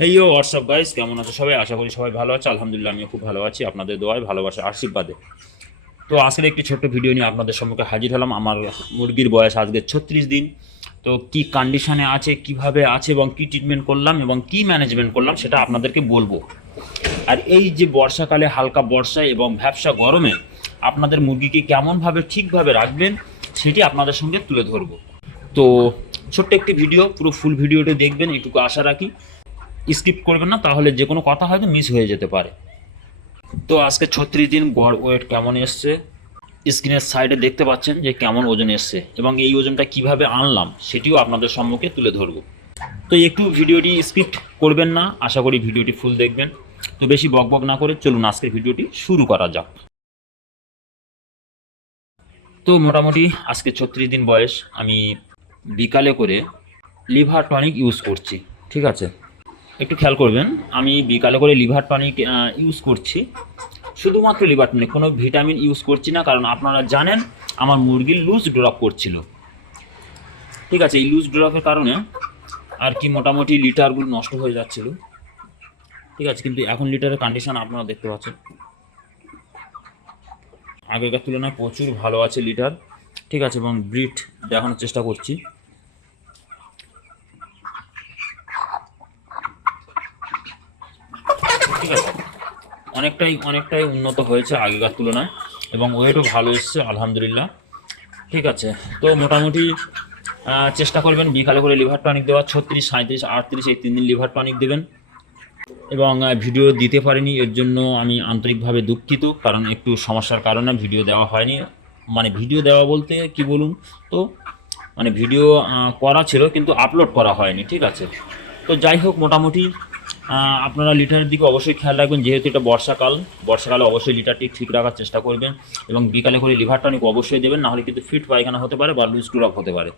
হেইও WhatsApp guys, কেমন আছো সবাই? আশা করি সবাই ভালো আছে। আলহামদুলিল্লাহ আমিও খুব ভালো আছি, আপনাদের দোয়ায়, ভালোবাসা, আশীর্বাদে। তো আজকের একটি ছোট্ট ভিডিও নিয়ে আপনাদের সম্মুখে হাজির হলাম। আমার মুরগির বয়স আজকে 36 দিন। তো কি কন্ডিশনে আছে, কিভাবে আছে এবং কি ট্রিটমেন্ট করলাম এবং কি ম্যানেজমেন্ট করলাম সেটা আপনাদেরকে বলবো। আর এই যে বর্ষাকালে হালকা বর্ষা এবং ভ্যাপসা গরমে আপনাদের মুরগিকে কেমনভাবে ঠিকভাবে রাখবেন সেটি আপনাদের সঙ্গে তুলে ধরবো। তো ছোট্ট একটি ভিডিও, পুরো ফুল ভিডিওটি দেখবেন, এটুকু আশা রাখি। স্কিপ করবেন না, তাহলে যে কোনো কথা হয়তো মিস হয়ে যেতে পারে। তো আজকে 36 দিন গড় ওয়েট কেমন এসছে স্ক্রিনের সাইডে দেখতে পাচ্ছেন যে কেমন ওজন এসছে, এবং এই ওজনটা কিভাবে আনলাম সেটিও আপনাদের সম্মুখে তুলে ধরবো। তো একটু ভিডিওটি স্কিপ করবেন না, আশা করি ভিডিওটি ফুল দেখবেন। তো বেশি বকবক না করে চলুন আজকের ভিডিওটি শুরু করা যাক। তো মোটামুটি আজকে 36 দিন বয়স, আমি বিকালে করে লিভার টনিক ইউজ করছি। ঠিক আছে, একটু খেয়াল করবেন, আমি বিকালে করে লিভার টনিক ইউজ করছি। শুধুমাত্র লিভার টনিক, কোনো ভিটামিন ইউজ করছি না, কারণ আপনারা জানেন আমার মুরগির লুজ ড্রপ করছিল। ঠিক আছে, এই লুজ ড্রপের কারণে আর কি মোটামুটি লিটারগুলো নষ্ট হয়ে যাচ্ছিল। ঠিক আছে, কিন্তু এখন লিটারের কন্ডিশন আপনারা দেখতে পাচ্ছেন আগেকার তুলনায় প্রচুর ভালো আছে লিটার। ঠিক আছে, এবং ব্রিড দেখানোর চেষ্টা করছি। ঠিক আছে, অনেকটাই উন্নত হয়েছে আগেকার তুলনায়, এবং ওয়েটও ভালো এসছে আলহামদুলিল্লাহ। ঠিক আছে, তো মোটামুটি চেষ্টা করবেন বিকালে করে লিভার টনিক দেওয়া। 36, 37, 38 এই 3 দিন লিভার টনিক দেবেন। এবং ভিডিও দিতে পারিনি, এর জন্য আমি আন্তরিকভাবে দুঃখিত, কারণ একটু সমস্যার কারণে ভিডিও দেওয়া হয়নি। মানে ভিডিও দেওয়া বলতে কি বলুন তো, মানে ভিডিও করা ছিল কিন্তু আপলোড করা হয়নি। ঠিক আছে, তো যাই হোক, মোটামুটি আপনারা লিটারের দিকে অবশ্যই খেয়াল রাখবেন, যেহেতু এটা বর্ষাকালে অবশ্যই লিটারটি ঠিক রাখার চেষ্টা করবেন। এবং বিকালে করে লিভার টনিক অবশ্যই দেবেন, নাহলে কিন্তু ফিট পায়খানা হতে পারে বা লুজ ড্রপ হতে পারে।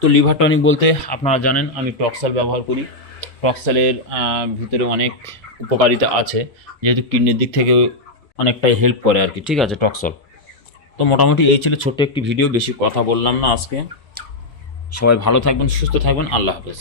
তো লিভার টনিক বলতে আপনারা জানেন আমি টক্সাল ব্যবহার করি। টক্সালের ভিতরে অনেক উপকারিতা আছে, যেহেতু কিডনির দিক থেকে অনেকটাই হেল্প করে আর কি। ঠিক আছে, টক্সল। তো মোটামুটি এই ছিল ছোট্ট একটি ভিডিও, বেশি কথা বললাম না আজকে। সবাই ভালো থাকবেন, সুস্থ থাকবেন, আল্লাহ হাফেজ।